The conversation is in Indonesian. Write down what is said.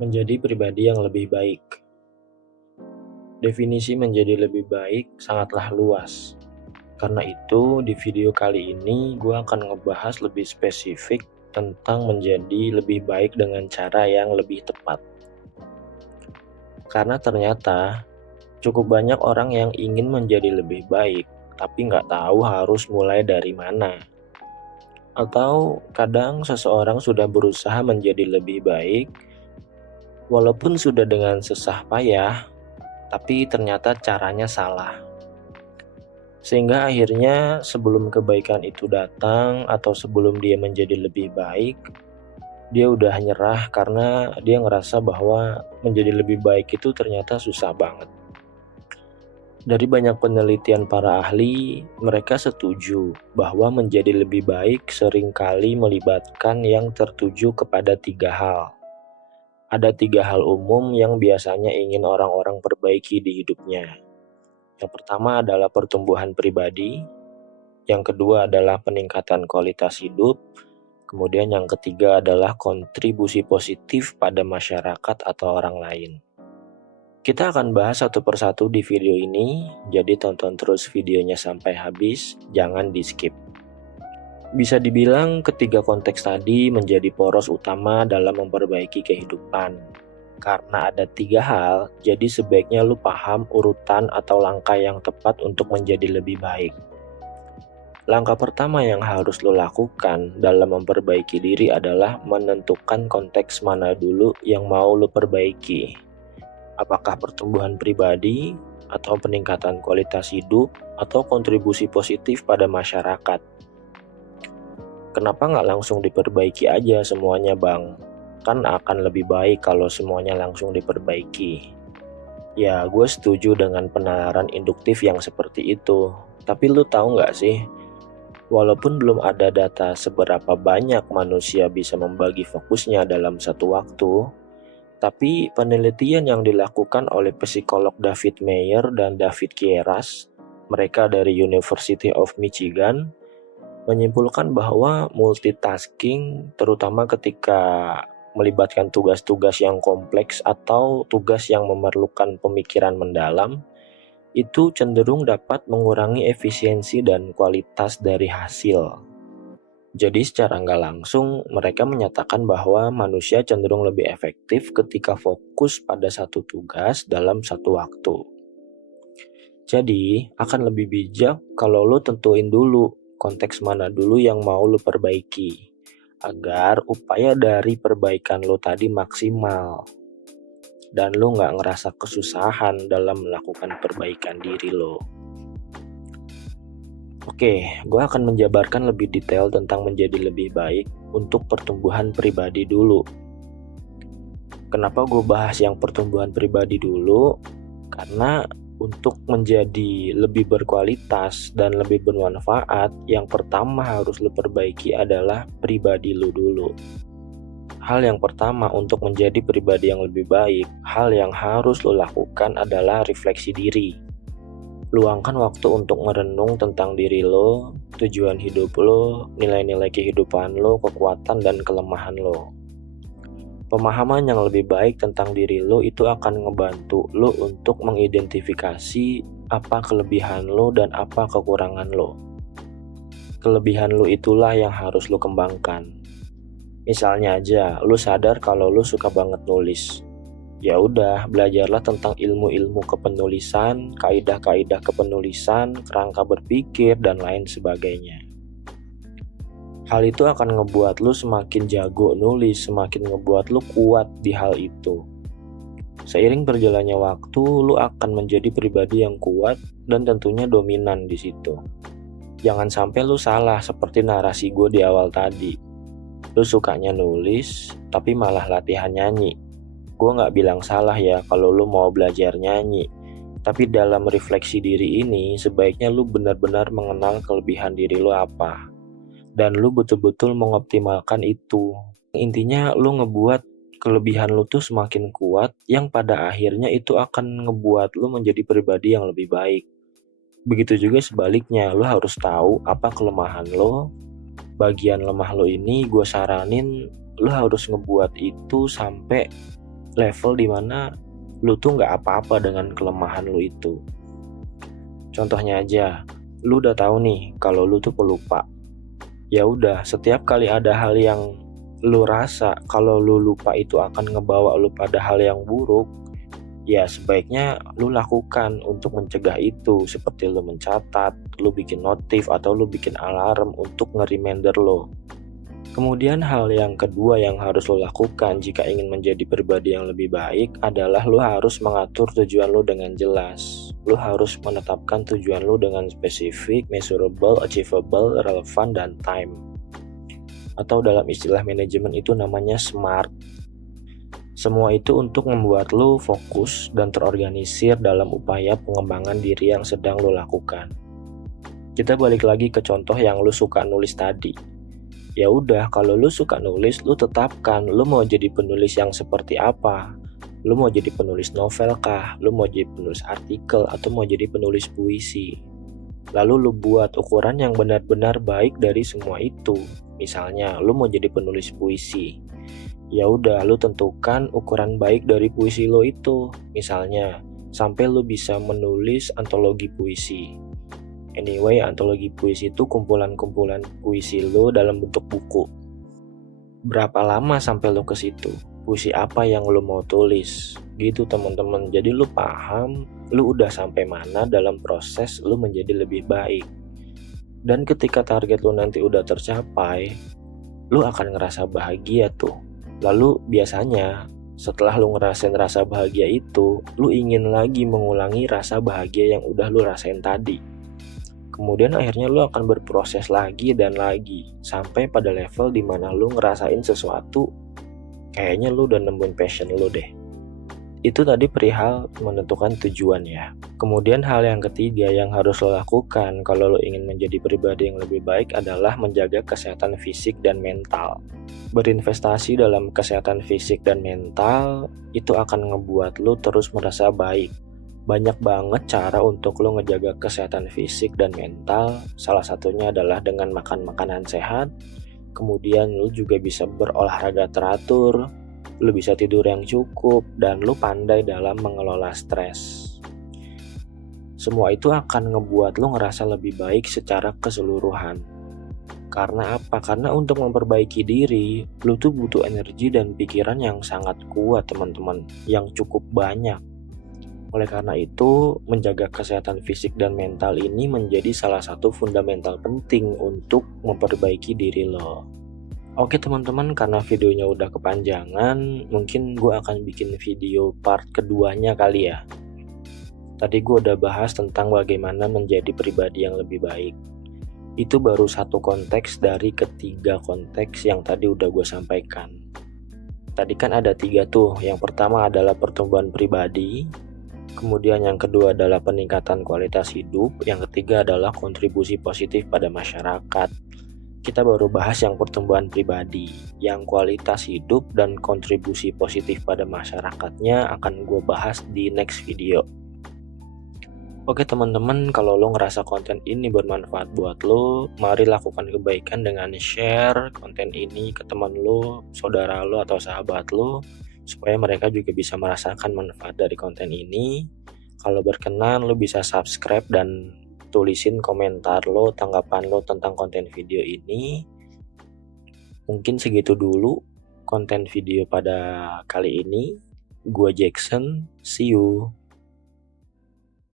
Menjadi pribadi yang lebih baik. Definisi menjadi lebih baik sangatlah luas. Karena itu, di video kali ini gue akan ngebahas lebih spesifik tentang menjadi lebih baik dengan cara yang lebih tepat. Karena ternyata cukup banyak orang yang ingin menjadi lebih baik, tapi nggak tahu harus mulai dari mana. Atau kadang seseorang sudah berusaha menjadi lebih baik, walaupun sudah dengan susah payah, tapi ternyata caranya salah. Sehingga akhirnya sebelum kebaikan itu datang atau sebelum dia menjadi lebih baik, dia udah nyerah karena dia ngerasa bahwa menjadi lebih baik itu ternyata susah banget. Dari banyak penelitian para ahli, mereka setuju bahwa menjadi lebih baik seringkali melibatkan yang tertuju kepada 3 hal. Ada 3 hal umum yang biasanya ingin orang-orang perbaiki di hidupnya. Yang pertama adalah pertumbuhan pribadi, yang kedua adalah peningkatan kualitas hidup, kemudian yang ketiga adalah kontribusi positif pada masyarakat atau orang lain. Kita akan bahas satu persatu di video ini, jadi tonton terus videonya sampai habis, jangan di skip. Bisa dibilang ketiga konteks tadi menjadi poros utama dalam memperbaiki kehidupan. Karena ada 3 hal, jadi sebaiknya lu paham urutan atau langkah yang tepat untuk menjadi lebih baik. Langkah pertama yang harus lu lakukan dalam memperbaiki diri adalah menentukan konteks mana dulu yang mau lu perbaiki. Apakah pertumbuhan pribadi, atau peningkatan kualitas hidup, atau kontribusi positif pada masyarakat. Kenapa nggak langsung diperbaiki aja semuanya bang? Kan akan lebih baik kalau semuanya langsung diperbaiki. Ya, gue setuju dengan penalaran induktif yang seperti itu. Tapi lu tahu nggak sih, walaupun belum ada data seberapa banyak manusia bisa membagi fokusnya dalam satu waktu, tapi penelitian yang dilakukan oleh psikolog David Mayer dan David Kieras, mereka dari University of Michigan, menyimpulkan bahwa multitasking, terutama ketika melibatkan tugas-tugas yang kompleks atau tugas yang memerlukan pemikiran mendalam, itu cenderung dapat mengurangi efisiensi dan kualitas dari hasil. Jadi secara nggak langsung, mereka menyatakan bahwa manusia cenderung lebih efektif ketika fokus pada satu tugas dalam satu waktu. Jadi, akan lebih bijak kalau lo tentuin dulu konteks mana dulu yang mau lo perbaiki, agar upaya dari perbaikan lo tadi maksimal, dan lo nggak ngerasa kesusahan dalam melakukan perbaikan diri lo. Oke, gue akan menjabarkan lebih detail tentang menjadi lebih baik untuk pertumbuhan pribadi dulu. Kenapa gue bahas yang pertumbuhan pribadi dulu? Karena untuk menjadi lebih berkualitas dan lebih bermanfaat, yang pertama harus lo perbaiki adalah pribadi lo dulu. Hal yang pertama untuk menjadi pribadi yang lebih baik, hal yang harus lo lakukan adalah refleksi diri. Luangkan waktu untuk merenung tentang diri lo, tujuan hidup lo, nilai-nilai kehidupan lo, kekuatan dan kelemahan lo. Pemahaman yang lebih baik tentang diri lo itu akan ngebantu lo untuk mengidentifikasi apa kelebihan lo dan apa kekurangan lo. Kelebihan lo itulah yang harus lo kembangkan. Misalnya aja, lo sadar kalau lo suka banget nulis. Ya udah, belajarlah tentang ilmu-ilmu kepenulisan, kaidah-kaidah kepenulisan, kerangka berpikir, dan lain sebagainya. Hal itu akan ngebuat lu semakin jago nulis, semakin ngebuat lu kuat di hal itu. Seiring berjalannya waktu, lu akan menjadi pribadi yang kuat dan tentunya dominan di situ. Jangan sampai lu salah seperti narasi gue di awal tadi. Lu sukanya nulis, tapi malah latihan nyanyi. Gue gak bilang salah ya kalau lu mau belajar nyanyi. Tapi dalam refleksi diri ini, sebaiknya lu benar-benar mengenal kelebihan diri lu apa. Dan lu betul-betul mengoptimalkan itu. Intinya lu ngebuat kelebihan lu tuh semakin kuat, yang pada akhirnya itu akan ngebuat lu menjadi pribadi yang lebih baik. Begitu juga sebaliknya, lu harus tahu apa kelemahan lo. Bagian lemah lo ini gue saranin lu harus ngebuat itu sampai level dimana lu tuh nggak apa-apa dengan kelemahan lu itu. Contohnya aja, lu udah tahu nih kalau lu tuh pelupa. Ya udah, setiap kali ada hal yang lu rasa kalau lu lupa itu akan ngebawa lu pada hal yang buruk, ya sebaiknya lu lakukan untuk mencegah itu, seperti lu mencatat, lu bikin notif, atau lu bikin alarm untuk nge-reminder lo. Kemudian hal yang kedua yang harus lo lakukan jika ingin menjadi pribadi yang lebih baik adalah lo harus mengatur tujuan lo dengan jelas. Lo harus menetapkan tujuan lo dengan spesifik, measurable, achievable, relevan, dan time. Atau dalam istilah manajemen itu namanya SMART. Semua itu untuk membuat lo fokus dan terorganisir dalam upaya pengembangan diri yang sedang lo lakukan. Kita balik lagi ke contoh yang lo suka nulis tadi. Ya udah, kalau lu suka nulis, lu tetapkan lu mau jadi penulis yang seperti apa. Lu mau jadi penulis novel kah? Lu mau jadi penulis artikel atau mau jadi penulis puisi? Lalu lu buat ukuran yang benar-benar baik dari semua itu. Misalnya, lu mau jadi penulis puisi. Ya udah, lu tentukan ukuran baik dari puisi lo itu. Misalnya, sampai lu bisa menulis antologi puisi. Anyway, antologi puisi itu kumpulan-kumpulan puisi lo dalam bentuk buku. Berapa lama sampai lo ke situ? Puisi apa yang lo mau tulis? Gitu teman-teman. Jadi lo paham lo udah sampai mana dalam proses lo menjadi lebih baik. Dan ketika target lo nanti udah tercapai, lo akan ngerasa bahagia tuh. Lalu biasanya setelah lo ngerasain rasa bahagia itu, lo ingin lagi mengulangi rasa bahagia yang udah lo rasain tadi. Kemudian akhirnya lu akan berproses lagi dan lagi sampai pada level dimana lu ngerasain sesuatu kayaknya lu udah nemuin passion lu deh. Itu tadi perihal menentukan tujuan ya. Kemudian hal yang ketiga yang harus lo lakukan kalau lo ingin menjadi pribadi yang lebih baik adalah menjaga kesehatan fisik dan mental. Berinvestasi dalam kesehatan fisik dan mental itu akan ngebuat lo terus merasa baik. Banyak banget cara untuk lo ngejaga kesehatan fisik dan mental. Salah satunya adalah dengan makan makanan sehat. Kemudian lo juga bisa berolahraga teratur, lo bisa tidur yang cukup, dan lo pandai dalam mengelola stres. Semua itu akan ngebuat lo ngerasa lebih baik secara keseluruhan. Karena apa? Karena untuk memperbaiki diri, lo tuh butuh energi dan pikiran yang sangat kuat teman-teman, yang cukup banyak. Oleh karena itu, menjaga kesehatan fisik dan mental ini menjadi salah satu fundamental penting untuk memperbaiki diri lo. Oke teman-teman, karena videonya udah kepanjangan, mungkin gue akan bikin video part keduanya kali ya. Tadi gue udah bahas tentang bagaimana menjadi pribadi yang lebih baik. Itu baru satu konteks dari ketiga konteks yang tadi udah gue sampaikan. Tadi kan ada 3 tuh, yang pertama adalah pertumbuhan pribadi, kemudian yang kedua adalah peningkatan kualitas hidup, yang ketiga adalah kontribusi positif pada masyarakat. Kita baru bahas yang pertumbuhan pribadi, yang kualitas hidup dan kontribusi positif pada masyarakatnya akan gue bahas di next video. Oke teman-teman, kalau lo ngerasa konten ini bermanfaat buat lo, mari lakukan kebaikan dengan share konten ini ke teman lo, saudara lo, atau sahabat lo, supaya mereka juga bisa merasakan manfaat dari konten ini. Kalau berkenan, lo bisa subscribe dan tulisin komentar lo, tanggapan lo tentang konten video ini. Mungkin segitu dulu konten video pada kali ini. Gua Jackson, see you.